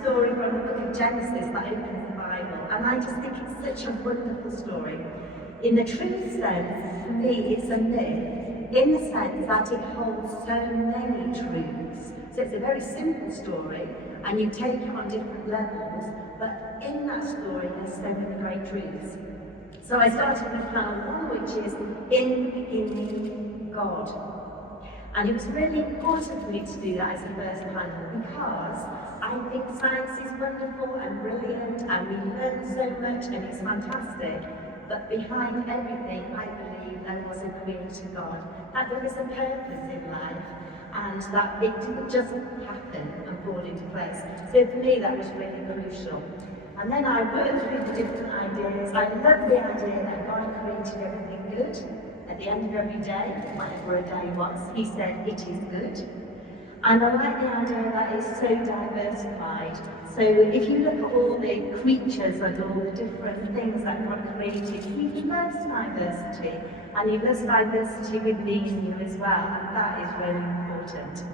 story from the book of Genesis that opens the Bible, and I just think it's such a wonderful story. In the true sense, for me, it's a myth, in the sense that it holds so many truths. So it's a very simple story, and you take it on different levels, but in that story there's so many great truths. So I started with panel 1, which is in the beginning, God. And it was really important for me to do that as the first panel, because I think science is wonderful and brilliant, and we learn so much, and it's fantastic. But behind everything, I believe there was a creator God, that there is a purpose in life, and that it didn't just happen and fall into place. So for me, that was really crucial. And then I worked through the different ideas. I love the idea that God created everything good. At the end of every day, whatever a day was, he said, it is good. And I like the idea that it's so diversified. So if you look at all the creatures and all the different things that God created, he loves diversity. And he loves diversity with me and you as well. And that is really important.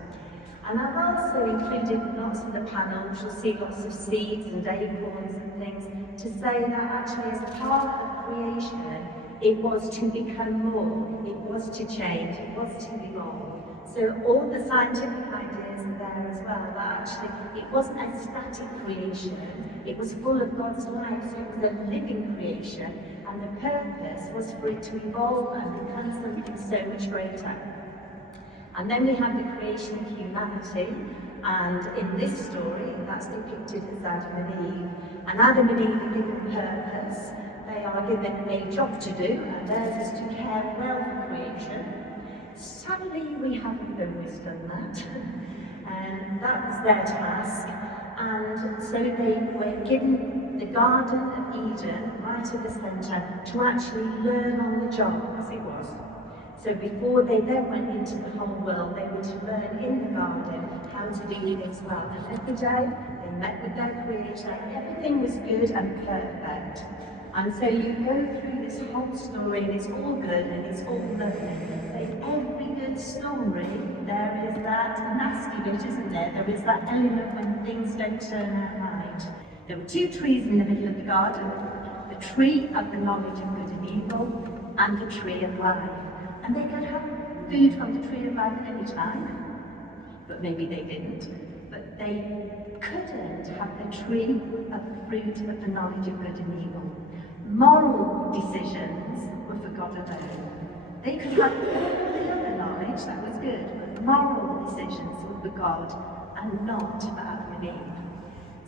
And I've also included lots of the panel, which will see lots of seeds and acorns and things, to say that actually as a part of creation, it was to become more, it was to change, it was to evolve. So all the scientific ideas are there as well, that actually it wasn't a static creation, it was full of God's life, so it was a living creation, and the purpose was for it to evolve and become something so much greater. And then we have the creation of humanity, and in this story, that's depicted as Adam and Eve. And Adam and Eve are given purpose, they are given a job to do, and theirs is to care well for creation. Sadly, we haven't always done that, and that was their task. And so they were given the Garden of Eden right at the centre to actually learn on the job, as it was. So before they then went into the whole world, they were to learn in the garden how to do things well. And every day they met with their creator, everything was good and perfect. And so you go through this whole story, and it's all good and it's all lovely. But in every good story, there is that nasty bit, isn't there? There is that element when things don't turn out right. There were 2 trees in the middle of the garden, the tree of the knowledge of good and evil, and the tree of life. And they could have food from the tree of life at any time, but maybe they didn't. But they couldn't have the tree of the fruit of the knowledge of good and evil. Moral decisions were for God alone. They could have all the other knowledge, that was good, but moral decisions were for God and not for Adam and Eve.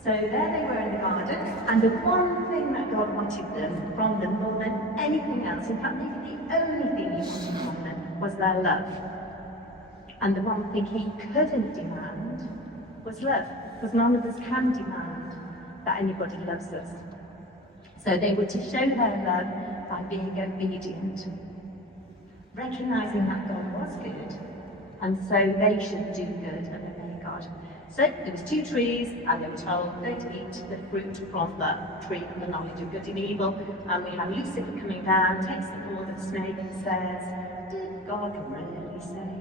So there they were in the garden, and the one thing that God wanted from them more than anything else, in fact maybe the only thing he wanted from them, was their love. And the one thing he couldn't demand was love, because none of us can demand that anybody loves us. So they were to show their love by being obedient, recognising that God was good, and so they should do good and obey God. So there was 2 trees, and they were told, don't eat the fruit from the tree of the knowledge of good and evil. And we have Lucifer coming down, takes the form of the snake and says, did God really say?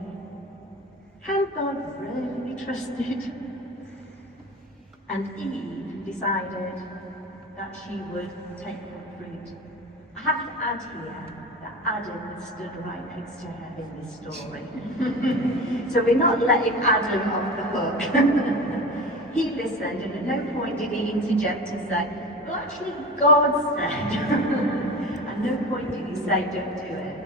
Can God really be trusted? And Eve decided that she would take the fruit. I have to add here that Adam stood right next to her in this story. So we're not letting Adam off the hook. He listened, and at no point did he interject and say, well actually God said. At no point did he say don't do it.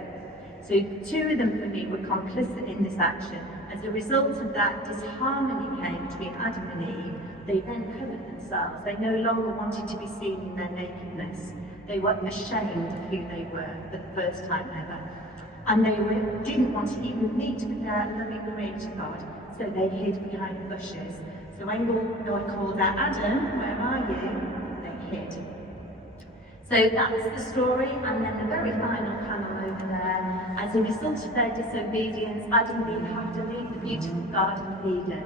So 2 of them for me were complicit in this action. As a result of that, disharmony came between Adam and Eve. They then covered themselves. They no longer wanted to be seen in their nakedness. They were ashamed of who they were for the first time ever. And they didn't want to even meet with their loving creator God, so they hid behind the bushes. So when God called out, Adam, where are you? They hid. So that's the story, and then the very final panel over there. As a result of their disobedience, Adam and Eve have to leave the beautiful Garden of Eden.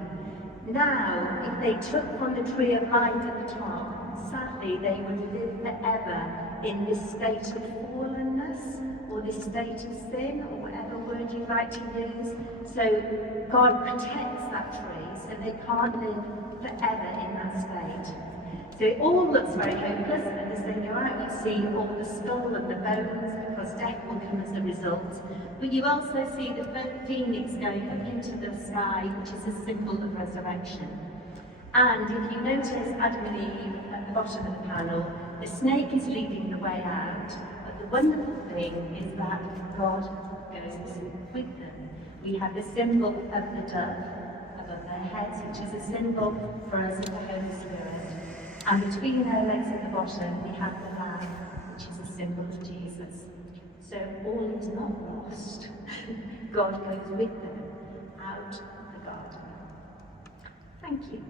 Now, if they took from the tree of life at the top, sadly they would live forever in this state of fallenness, or this state of sin, or whatever word word you'd like to use. So God protects that tree so they can't live forever in that state. So it all looks very hopeless, and as they go out you see all the skull and the bones, because death will come as a result. But you also see the phoenix going up into the sky, which is a symbol of resurrection. And if you notice Adam and Eve at the bottom of the panel, the snake is leading the way out, but the wonderful thing is that God goes with them. We have the symbol of the dove above their heads, which is a symbol for us of the Holy Spirit. And between their legs at the bottom, we have the lamb, which is a symbol of Jesus. So all is not lost. God goes with them out of the garden. Thank you.